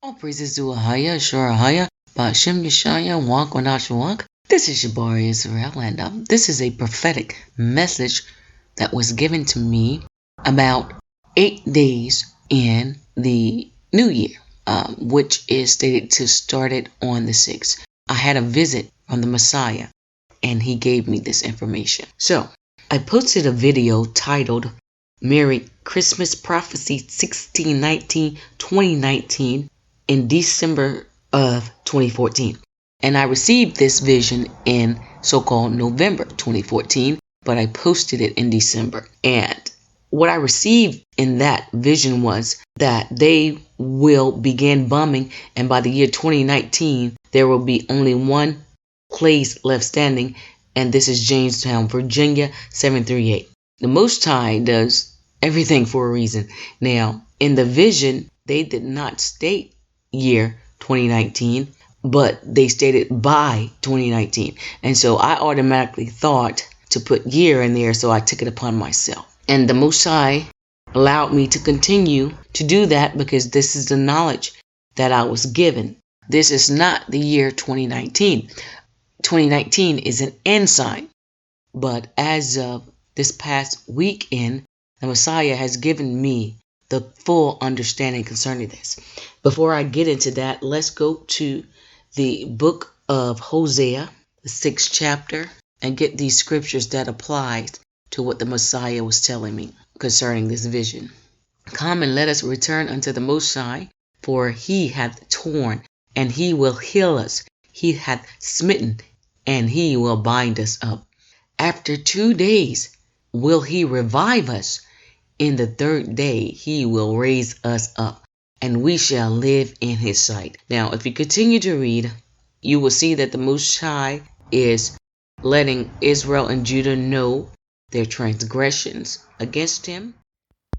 All praises to Ahaya, Shorahaya, Ba'ashem Yeshaya, Walk or not walk. This is Shabar Israel, and this is a prophetic message that was given to me about 8 days in the new year, which is stated to start it on the 6th. I had a visit from the Messiah, and he gave me this information. So, I posted a video titled Merry Christmas Prophecy 1619-2019 in December of 2014. And I received this vision in so-called November 2014, but I posted it in December. And what I received in that vision was that they will begin bombing, and by the year 2019, there will be only one place left standing, and this is Jamestown, Virginia 738. The Most High does everything for a reason. Now, in the vision, they did not state year 2019, but they stated by 2019. And so I automatically thought to put year in there, so I took it upon myself. And the Most High allowed me to continue to do that because this is the knowledge that I was given. This is not the year 2019. 2019 is an end sign. But as of this past weekend, the Messiah has given me the full understanding concerning this. Before I get into that, let's go to the book of Hosea, the 6th chapter, and get these scriptures that applies to what the Messiah was telling me concerning this vision. Come and let us return unto the Most High, for he hath torn, and he will heal us. He hath smitten, and he will bind us up. After 2 days will he revive us. In the 3rd day he will raise us up, and we shall live in his sight. Now, if you continue to read, you will see that the Most High is letting Israel and Judah know their transgressions against him,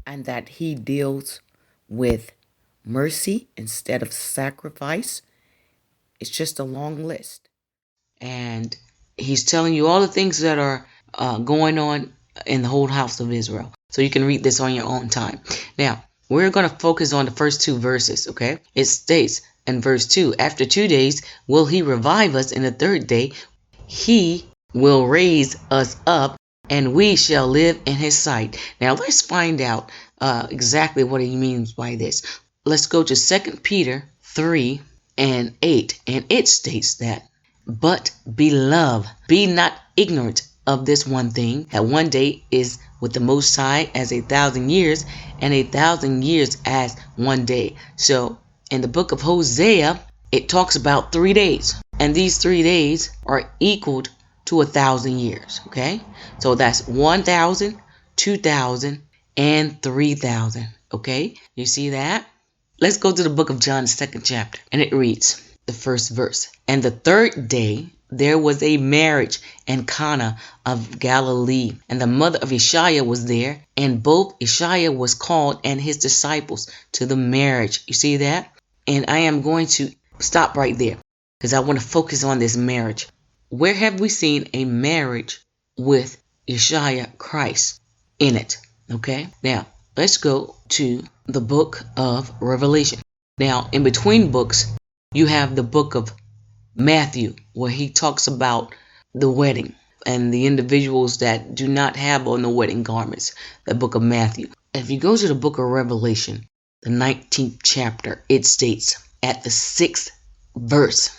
and that he deals with mercy instead of sacrifice. It's just a long list. And he's telling you all the things that are going on in the whole house of Israel. So you can read this on your own time. Now, we're going to focus on the first 2 verses, okay? It states in verse 2, after 2 days will he revive us, in the 3rd day he will raise us up, and we shall live in his sight. Now, let's find out exactly what he means by this. Let's go to 2 Peter 3 and 8, and it states that, but beloved, be not ignorant of this one thing, that one day is with the Most High as 1,000 years, and 1,000 years as one day. So in the book of Hosea, it talks about 3 days, and these 3 days are equaled to 1,000 years. Okay, so that's 1,000, 2,000, and 3,000. Okay, you see that? Let's go to the book of John, the 2nd chapter, and it reads, the first verse. And the 3rd day there was a marriage in Cana of Galilee, and the mother of Yeshua was there, and both Yeshua was called and his disciples to the marriage. You see that? And I am going to stop right there because I want to focus on this marriage. Where have we seen a marriage with Yeshua Christ in it? Okay, now let's go to the book of Revelation. Now, in between books, you have the book of Matthew, where he talks about the wedding and the individuals that do not have on the wedding garments. The book of Matthew. If you go to the book of Revelation, the 19th chapter, it states at the 6th verse,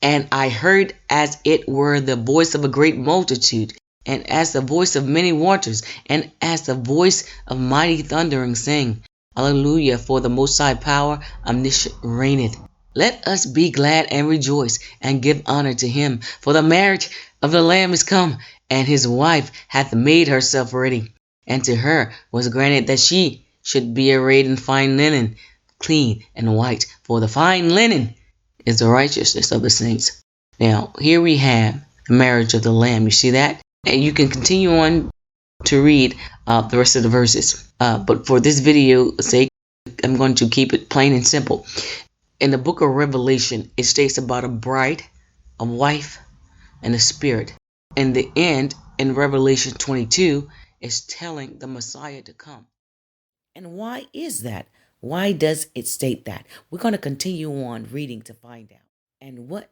and I heard as it were the voice of a great multitude, and as the voice of many waters, and as the voice of mighty thundering, saying, Hallelujah, for the Most High power omniscient reigneth. Let us be glad and rejoice and give honor to him, for the marriage of the Lamb is come, and his wife hath made herself ready. And to her was granted that she should be arrayed in fine linen, clean and white, for the fine linen is the righteousness of the saints. Now, here we have the marriage of the Lamb. You see that? And you can continue on to read the rest of the verses. But for this video's sake, I'm going to keep it plain and simple. In the book of Revelation, it states about a bride, a wife, and a spirit. In the end, in Revelation 22, is telling the Messiah to come. And why is that? Why does it state that? We're going to continue on reading to find out. And what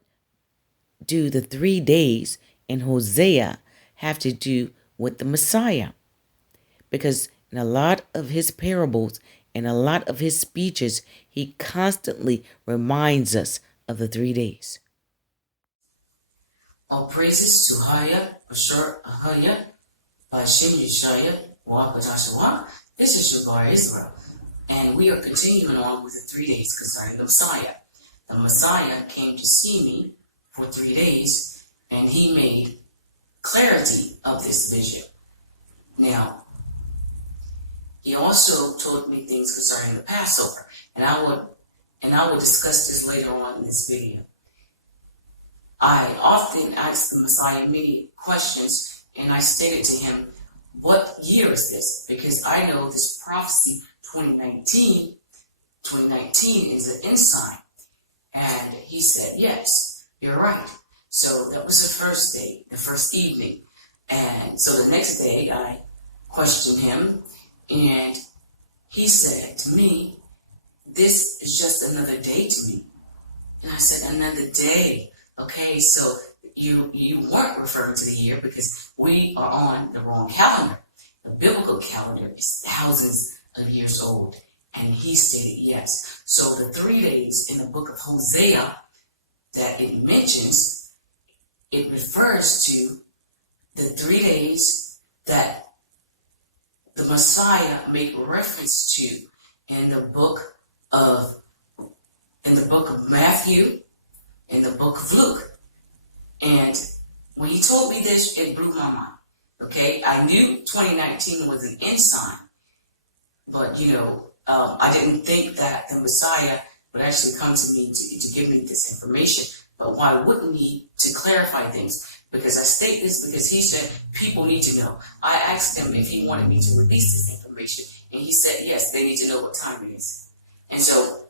do the 3 days in Hosea have to do with the Messiah? Because in a lot of his parables and a lot of his speeches, he constantly reminds us of the 3 days. All praises to Haya, Ashur, Ahaya, Bashem Yeshaya, Wah. This is Shabar Israel, and we are continuing on with the 3 days concerning the Messiah. The Messiah came to see me for 3 days, and he made clarity of this vision. Now, he also told me things concerning the Passover, and I will discuss this later on in this video. I often ask the Messiah many questions, and I stated to him, what year is this? Because I know this prophecy 2019 is an end sign. And he said, yes, you're right. So that was the first day, the first evening. And so the next day I questioned him, and he said to me, this is just another day to me. And I said, another day. Okay, so you weren't referring to the year, because we are on the wrong calendar. The biblical calendar is thousands of years old. And he stated yes. So the 3 days in the book of Hosea that it mentions, it refers to the 3 days that the Messiah made reference to in the book of Matthew, in the book of Luke. And when he told me this, it blew my mind. Okay, I knew 2019 was an end sign, but I didn't think that the Messiah would actually come to me to give me this information. But why wouldn't he? To clarify things. Because I state this because he said people need to know. I asked him if he wanted me to release this information, and he said yes, they need to know what time it is. And so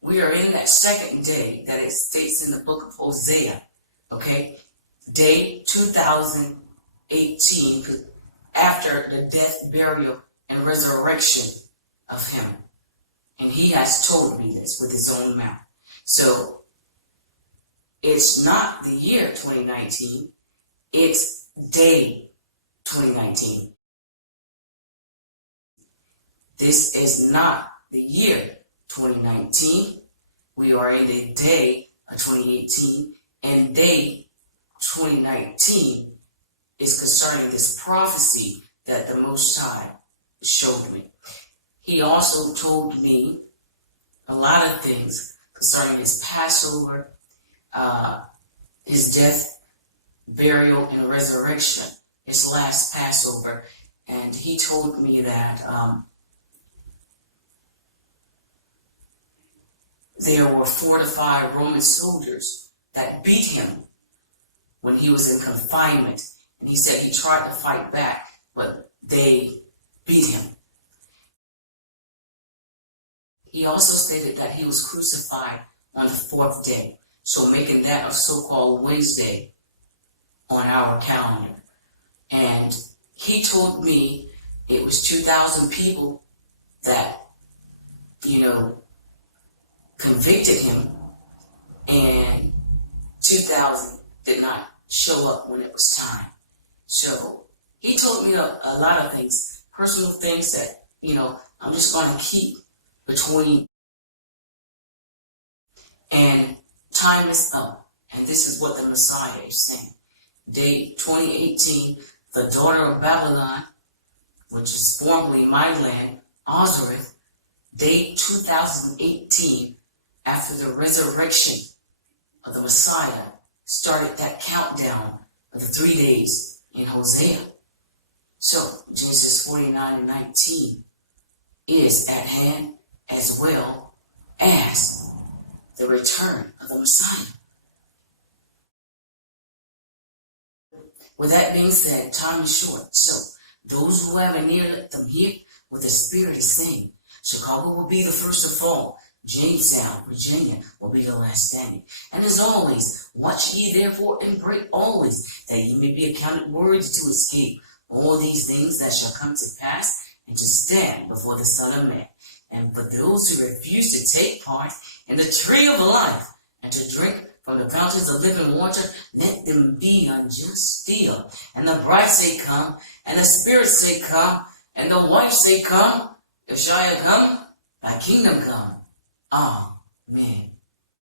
we are in that second day that it states in the book of Hosea, okay? Day 2018, after the death, burial, and resurrection of him. And he has told me this with his own mouth. So it's not the year 2019, it's day 2019. This is not the year 2019. We are in the day of 2018, and day 2019 is concerning this prophecy that the Most High showed me. He also told me a lot of things concerning his Passover, his death, burial, and resurrection, his last Passover. And he told me that there were 4 to 5 Roman soldiers that beat him when he was in confinement. And he said he tried to fight back, but they beat him. He also stated that he was crucified on the 4th day, so making that a so-called Wednesday on our calendar. And he told me it was 2,000 people that, convicted him, and 2,000 did not show up when it was time. So he told me a lot of things, personal things that, I'm just going to keep between. And time is up. And this is what the Messiah is saying. Day 2018, the daughter of Babylon, which is formerly my land, Ozareth, day 2018, after the resurrection of the Messiah, started that countdown of the 3 days in Hosea. So Genesis 49:19 is at hand, as well as the return of the Messiah. With that being said, time is short. So those who have an ear, let them hear what the Spirit is saying. Chicago will be the first to fall. Jamestown, Virginia will be the last standing. And as always, watch ye therefore and pray always, that ye may be accounted worthy to escape all these things that shall come to pass, and to stand before the Son of Man. And for those who refuse to take part in the tree of life and to drink from the fountains of living water, let them be unjust still. And the bride say, come, and the Spirit say, come, and the wife say, come. Yeshua come, thy kingdom come. Amen.